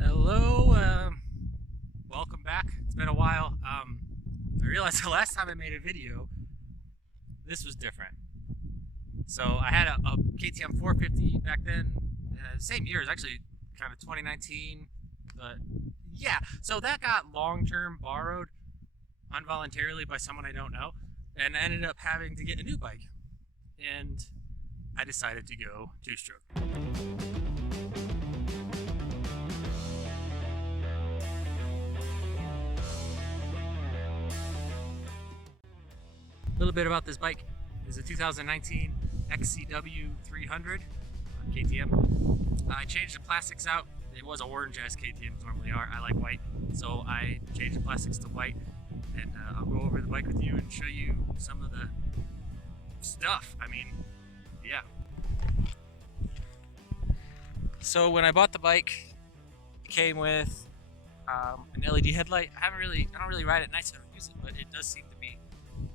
Hello, welcome back. It's been a while. I realized the last time I made a video, this was different. So I had a KTM 450 back then, same year, it was actually kind of 2019, but yeah. So that got long-term borrowed involuntarily by someone I don't know, and I ended up having to get a new bike, and I decided to go two-stroke. A little bit about this bike. It's a 2019 XC-W 300 on KTM. I changed the plastics out. It was orange as KTMs normally are. I like white, so I changed the plastics to white, and I'll go over the bike with you and show you some of the stuff. I mean, yeah. So when I bought the bike, it came with an LED headlight. I don't really ride at night, so I don't use it, but it does seem to be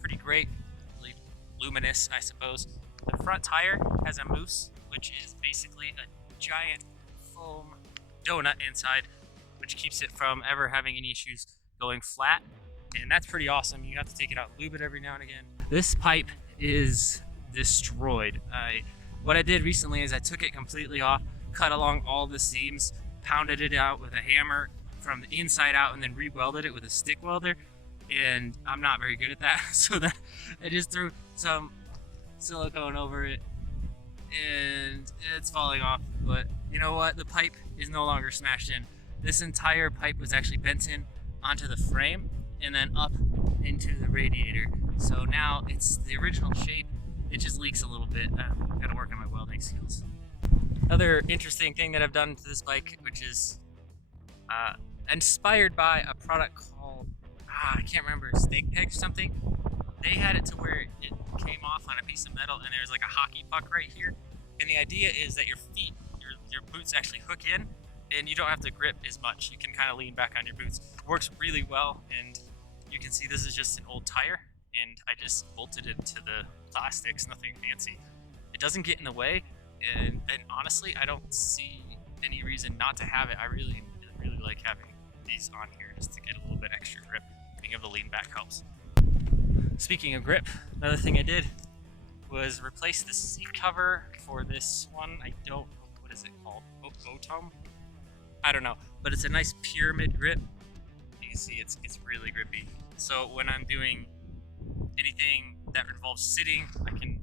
pretty great, really luminous, I suppose. The front tire has a mousse, which is basically a giant foam donut inside, which keeps it from ever having any issues going flat, and that's pretty awesome. You have to take it out and lube it every now and again. This pipe is destroyed. What I did recently is I took it completely off, cut along all the seams, pounded it out with a hammer from the inside out, and then re-welded it with a stick welder. And I'm not very good at that, so that I just threw some silicone over it, and it's falling off. But you know what? The pipe is no longer smashed in. This entire pipe was actually bent in onto the frame and then up into the radiator. So now it's the original shape. It just leaks a little bit. Gotta work on my welding skills. Another interesting thing that I've done to this bike, which is inspired by a product called I can't remember, Snake Peg or something. They had it to where it came off on a piece of metal, and there's like a hockey puck right here. And the idea is that your feet, your boots actually hook in, and you don't have to grip as much. You can kind of lean back on your boots. It works really well, and you can see this is just an old tire, and I just bolted it to the plastics, nothing fancy. It doesn't get in the way, and honestly, I don't see any reason not to have it. I really like having these on here just to get a little bit extra grip. Being able to lean back helps. Speaking of grip, another thing I did was replace the seat cover for this one. I don't know, what is it called? Otom? I don't know, but it's a nice pyramid grip. You can see it's really grippy. So when I'm doing anything that involves sitting, I can,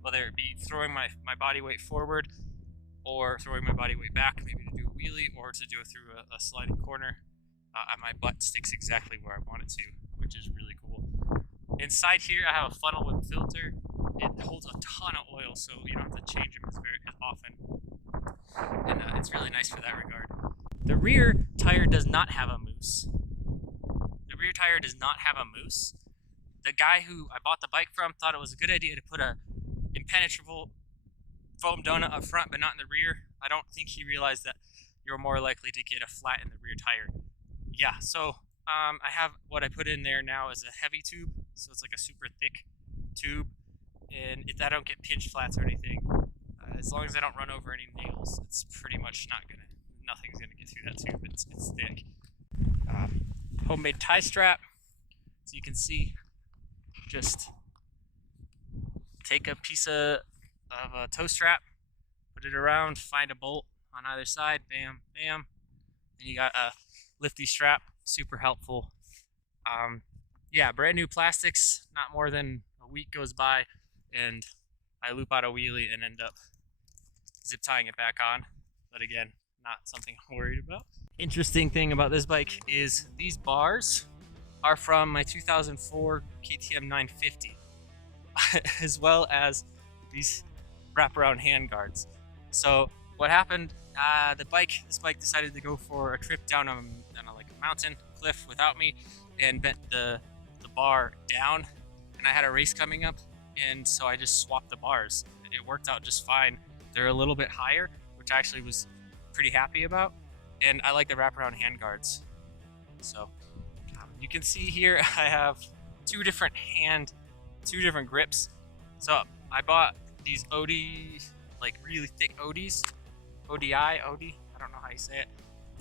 whether it be throwing my body weight forward or throwing my body weight back, maybe to do a wheelie or to do it through a sliding corner, my butt sticks exactly where I want it to, which is really cool. Inside here, I have a funnel whip filter. It holds a ton of oil, so you don't have to change them as often. And it's really nice for that regard. The rear tire does not have a mousse. The rear tire does not have a mousse. The guy who I bought the bike from thought it was a good idea to put a impenetrable foam donut up front, but not in the rear. I don't think he realized that you're more likely to get a flat in the rear tire. Yeah, so I have what I put in there now is a heavy tube, so it's like a super thick tube, and if I don't get pinch flats or anything, as long as I don't run over any nails, it's pretty much nothing's gonna get through that tube. It's thick. Homemade tie strap, so you can see, just take a piece of a toe strap, put it around, find a bolt on either side, bam, bam, and you got a lifty strap, super helpful. Yeah, brand new plastics, not more than a week goes by, and I loop out a wheelie and end up zip tying it back on. But again, not something I'm worried about. Interesting thing about this bike is these bars are from my 2004 KTM 950, as well as these wraparound hand guards. So what happened? This bike decided to go for a trip down a mountain cliff without me, and bent the bar down. And I had a race coming up, and so I just swapped the bars. It worked out just fine. They're a little bit higher, which I actually was pretty happy about, and I like the wraparound hand guards. So you can see here I have two different grips. So I bought these OD, like really thick ODs, ODI, I I don't know how you say it.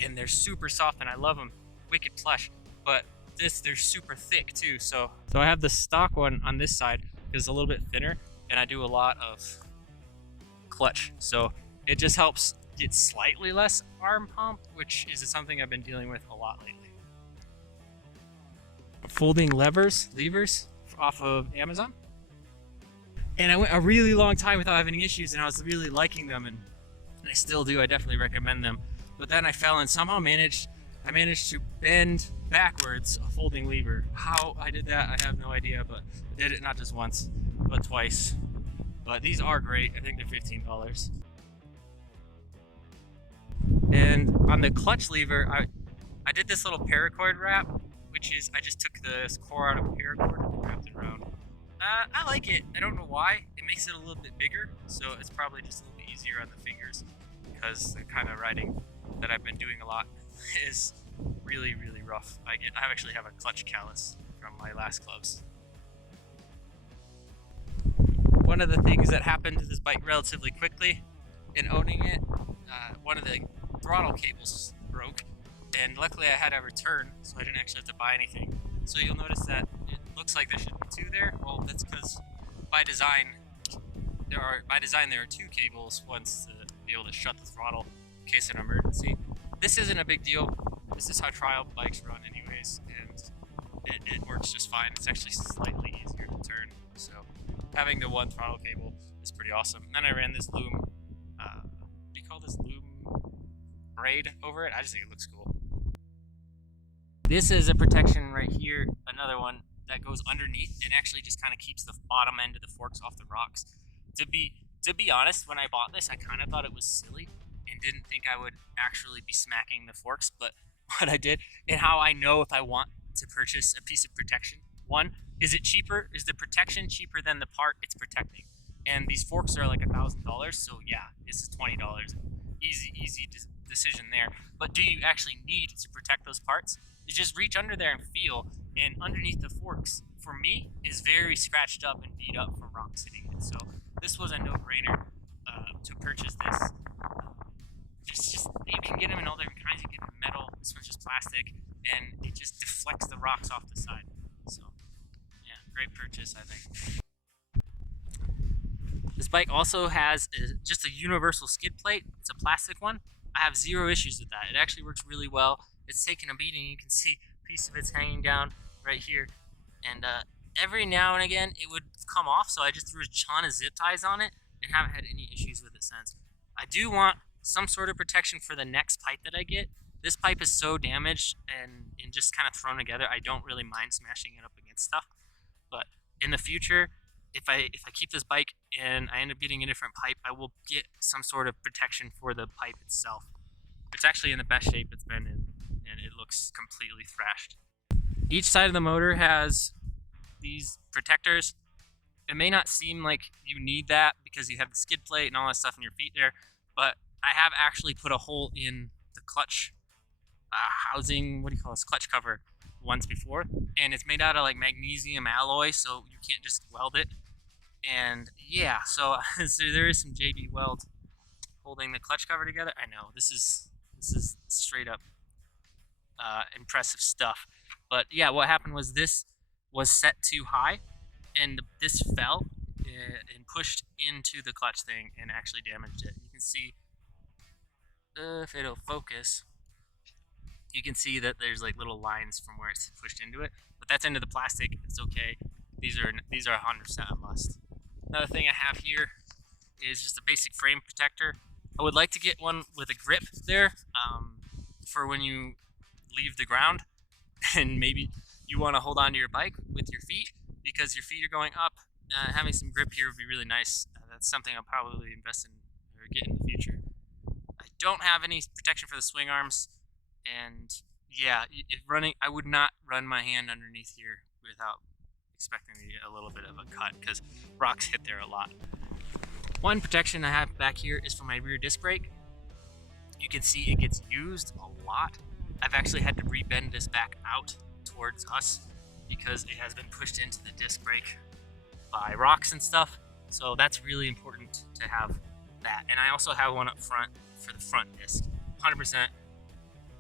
And they're super soft and I love them. Wicked plush. But they're super thick too. So I have the stock one on this side because it's a little bit thinner and I do a lot of clutch. So it just helps get slightly less arm pump, which is something I've been dealing with a lot lately. Folding levers off of Amazon. And I went a really long time without having issues and I was really liking them and I still do. I definitely recommend them. But then I fell and somehow I managed to bend backwards a folding lever. How I did that, I have no idea, but I did it not just once, but twice. But these are great. I think they're $15. And on the clutch lever, I did this little paracord wrap, which is I just took the core out of a paracord and wrapped it around. I like it. I don't know why. It makes it a little bit bigger, so it's probably just a little bit easier on the fingers because the kind of riding that I've been doing a lot is really, really rough. I actually have a clutch callus from my last clubs. One of the things that happened to this bike relatively quickly in owning it, one of the throttle cables broke, and luckily I had a return, so I didn't actually have to buy anything. So you'll notice that it looks like there should be two there. Well, that's because by design there are two cables, once to be able to shut the throttle in case of an emergency. This isn't a big deal. This is how trial bikes run anyways, and it works just fine. It's actually slightly easier to turn, so having the one throttle cable is pretty awesome. And then I ran this loom, what do you call this, loom braid over it? I just think it looks cool. This is a protection right here, another one that goes underneath and actually just kind of keeps the bottom end of the forks off the rocks. To be honest, when I bought this, I kind of thought it was silly and didn't think I would actually be smacking the forks, but what I did and how I know if I want to purchase a piece of protection. One, is it cheaper? Is the protection cheaper than the part it's protecting? And these forks are like $1,000, so yeah, this is $20. Easy decision there. But do you actually need to protect those parts? You just reach under there and feel, and underneath the forks, for me, is very scratched up and beat up from rocks hitting it. So this was a no-brainer to purchase this. Just you can get them in all different kinds. You can get them in metal. This one's just plastic, and it just deflects the rocks off the side. So yeah, great purchase, I think. This bike also has just a universal skid plate. It's a plastic one. I have zero issues with that. It actually works really well. It's taken a beating. You can see a piece of it's hanging down right here. And every now and again, it would come off, so I just threw a ton of zip ties on it and haven't had any issues with it since. I do want some sort of protection for the next pipe that I get. This pipe is so damaged and just kind of thrown together, I don't really mind smashing it up against stuff. But in the future, if I keep this bike and I end up getting a different pipe, I will get some sort of protection for the pipe itself. It's actually in the best shape it's been in, and it looks completely thrashed. Each side of the motor has these protectors. It may not seem like you need that because you have the skid plate and all that stuff in your feet there, but I have actually put a hole in the clutch housing, what do you call this, clutch cover once before, and it's made out of like magnesium alloy, so you can't just weld it. And yeah, so there is some JB Weld holding the clutch cover together. I know this is straight up impressive stuff. But yeah, what happened was this was set too high, and this fell and pushed into the clutch thing and actually damaged it. You can see, if it'll focus, you can see that there's like little lines from where it's pushed into it, but that's into the plastic. It's okay. These are 100% a must. Another thing I have here is just a basic frame protector. I would like to get one with a grip there for when you leave the ground and maybe you want to hold on to your bike with your feet because your feet are going up. Having some grip here would be really nice. That's something I'll probably invest in or get in the future. I don't have any protection for the swing arms, and yeah, I would not run my hand underneath here without expecting to get a little bit of a cut because rocks hit there a lot. One protection I have back here is for my rear disc brake. You can see it gets used a lot. I've actually had to rebend this back out towards us because it has been pushed into the disc brake by rocks and stuff. So that's really important to have that. And I also have one up front for the front disc. 100%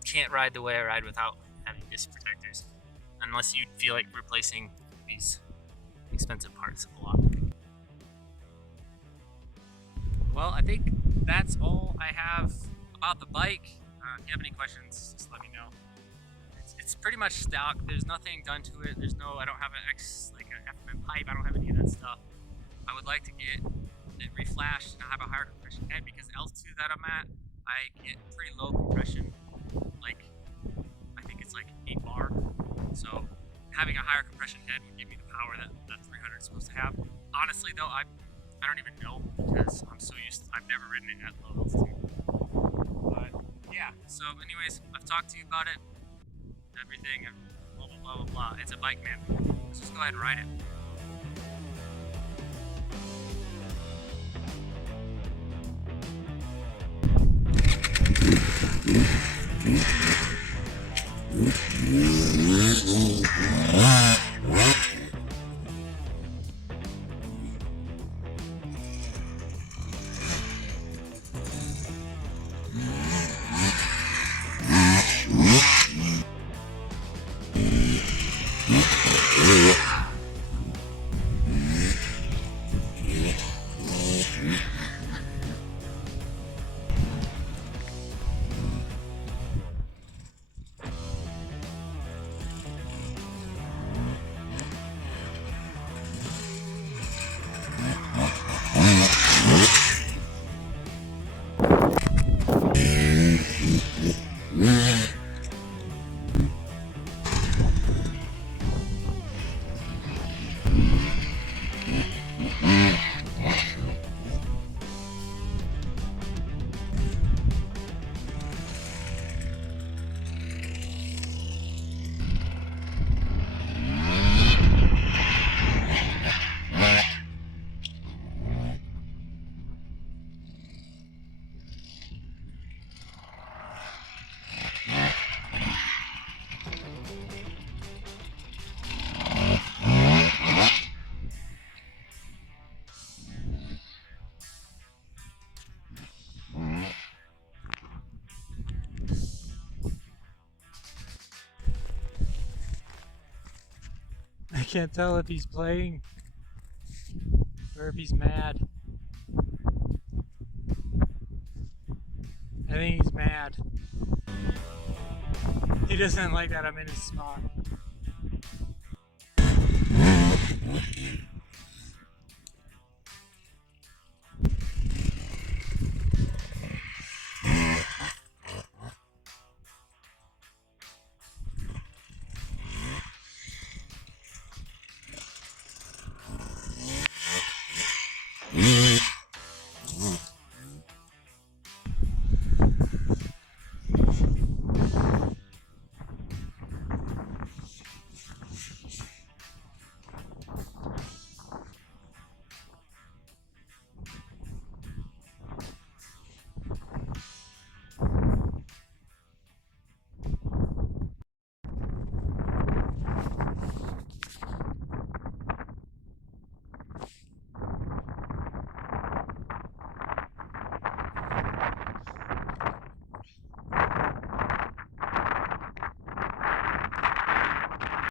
can't ride the way I ride without having disc protectors, unless you feel like replacing these expensive parts a lot. Well, I think that's all I have about the bike. If you have any questions, just let me know. It's pretty much stock. There's nothing done to it. I don't have an FMM pipe. I don't have any of that stuff. I would like to get it reflashed and have a higher compression head, because altitude that I'm at, I get pretty low compression. Like, I think it's like 8 bar. So having a higher compression head would give me the power that 300 is supposed to have. Honestly though, I don't even know, because I've never ridden it at low altitude. But yeah, so anyways, I've talked to you about it, everything, blah blah blah blah blah. It's a bike, man. Let's just go ahead and ride it. I can't tell if he's playing or if he's mad. I think he's mad. He doesn't like that I'm in his spot.